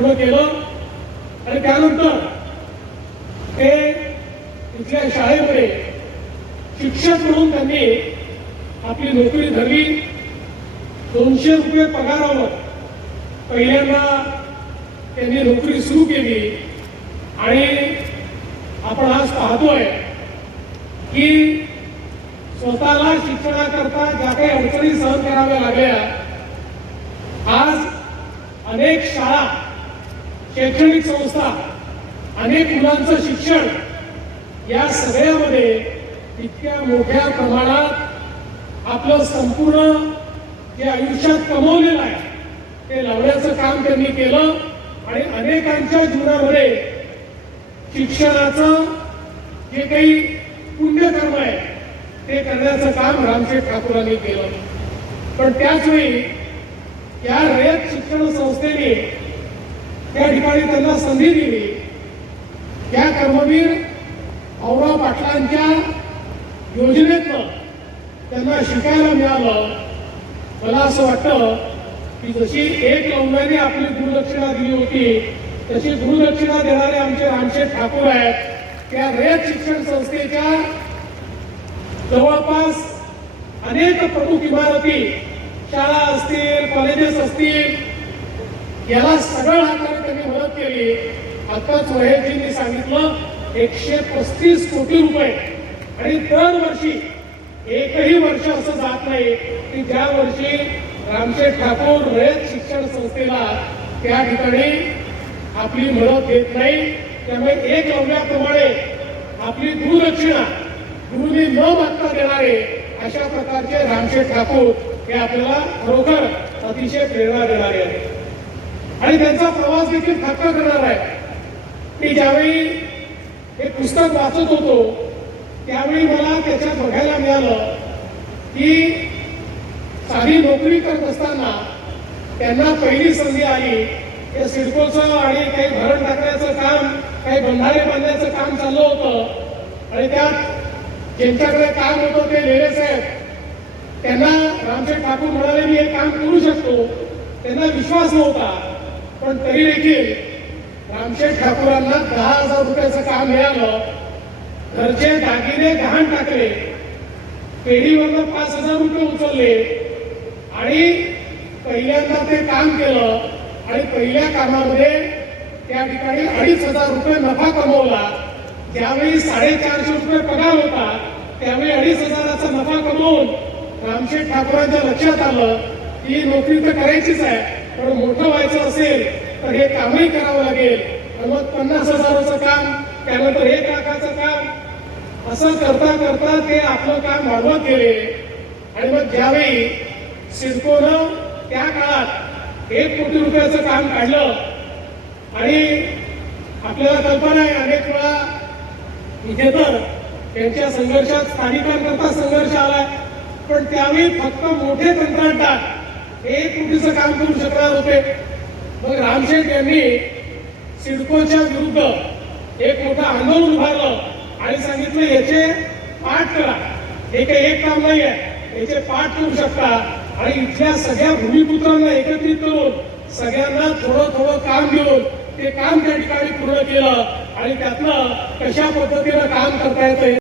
पूर्ण केलं आणि त्यानंतर ते इथल्या शाळेमध्ये शिक्षक म्हणून त्यांनी आपली नोकरी धरली. 200 रुपये पगारावर पहिल्यांदा त्यांनी नोकरी सुरू केली आणि आपण आज पाहतोय की स्वतःला शिक्षणाकरता ज्या काही अडचणी सहन कराव्या लागल्या, आज अनेक शाळा, शैक्षणिक संस्था, अनेक मुलांचं शिक्षण या सगळ्यामध्ये इतक्या मोठ्या प्रमाणात आपलं संपूर्ण जे आयुष्यात कमवलेलं आहे ते लावण्याचं काम त्यांनी केलं आणि अनेकांच्या जीवनामध्ये शिक्षणाचं जे काही पुण्यकर्म आहे ते करण्याचं काम रामशेठ ठाकूरांनी केलं. पण त्याच वेळी या रयत शिक्षण संस्थेने त्या ठिकाणी त्यांना संधी दिली. त्या कर्मवीर भाऊराव पाटलांच्या योजनेतनं त्यांना शिकायला मिळालं. मला असं वाटतं की जशी एक लवंगाने आपली गुरुदक्षिणा दिली होती तशी गुरुदक्षिणा देणारे आमचे रामशेठ ठाकूर आहेत. त्या रयत शिक्षण संस्थेच्या जवळपास अनेक प्रमुख इमारती, शाळा असतील, कॉलेजेस असतील, याला सगळं हाताने त्यांनी मदत केली. आताच वहेजींनी सांगितलं 135 कोटी रुपये आणि दरवर्षी एकही वर्ष असं जात नाही की ज्या वर्षी रामशेठ ठाकूर रयत शिक्षण संस्थेला त्या ठिकाणी आपली मदत देत नाही. त्यामुळे एक लवण्याप्रमाणे आपली गुरुदक्षिणा गुरुनी न मागता देणारे अशा प्रकारचे रामशेठ ठाकूर हे आपल्याला खरोखर अतिशय प्रेरणा देणारे आहेत आणि त्यांचा प्रवास देखील थक्क करणार आहे. मी ज्यावेळी हे पुस्तक वाचत होतो त्यावेळी मला त्याच्यात बघायला मिळालं की साधी नोकरी करत असताना त्यांना पहिली संधी आली. त्या सिडकोचं आणि काही भरण टाकण्याचं काम, काही बंधारे बांधण्याचं काम चाललं होतं आणि त्यात ज्यांच्याकडे काम होतं ते लेले साहेब, त्यांना रामशेठ ठाकूर म्हणाले मी हे काम करू शकतो. त्यांना विश्वास नव्हता पण तरी देखील रामशेठ ठाकूरांना 10,000 रुपयाचं काम मिळालं. घरचे दागिने गहाण टाकले, पेढीवरनं 5,000 रुपये उचलले आणि पहिल्यांदा ते काम केलं आणि पहिल्या कामामध्ये त्या ठिकाणी 2,500 रुपये नफा कमवला. ज्यावेळी 450 रुपये पगार होता त्यावेळी 2,500चा नफा कमवून रामशेठ ठाकूरांच्या लक्षात आलं की नोकरी तर करायचीच आहे पण मोठं व्हायचं असेल तर हे कामही करावं लागेल. मग 50,000चं काम, त्यानंतर 1 लाखाचं काम, असं करता करता ते आपलं काम वाढवत गेले आणि मग ज्यावेळी सिडकोनं त्या काळात 1 कोटी रुपयाचं काम काढलं आणि आपल्याला कल्पना आहे अनेक वेळा इथे तर त्यांच्या संघर्षात स्थानिकांकरता संघर्ष आलाय पण त्यावेळी फक्त मोठे कंत्राटदार 1 कोटीचं काम करू शकणार होते. मग रामशेठ यांनी सिडकोच्या विरुद्ध एक मोठं आंदोलन उभारलं आणि सांगितलं याचे पाठ करा. हे काही एक काम नाही आहे, याचे पाठ करू शकता आणि इथल्या सगळ्या भूमिपुत्रांना एकत्रित करून सगळ्यांना थोडं थोडं काम देऊन ते काम त्या ठिकाणी पूर्ण केलं आणि त्यातनं कशा पद्धतीनं काम करता येतं